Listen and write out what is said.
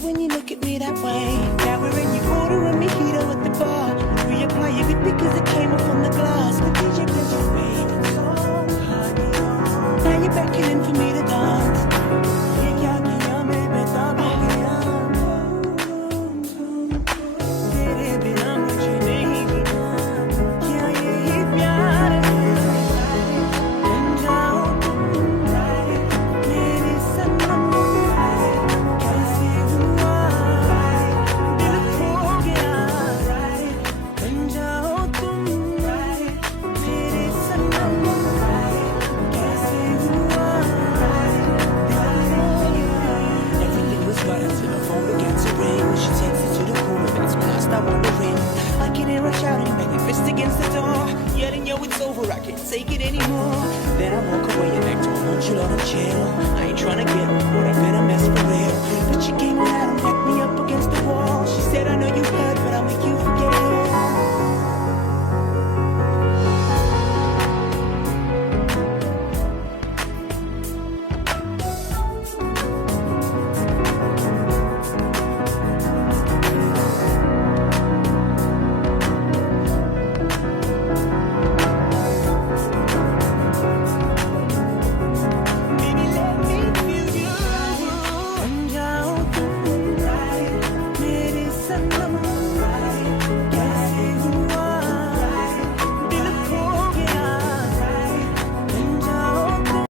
When you look at me that way, now we're in your order and mojito at the bar. Reapply your lip because it came up on the glass. The DJ plays your favorite song. Now you're beckoning for me to dance. I can't take it anymore. Then I walk away and act all nonchalant and chill. I ain't trying to get on, but I've been a mess for real. But you came out of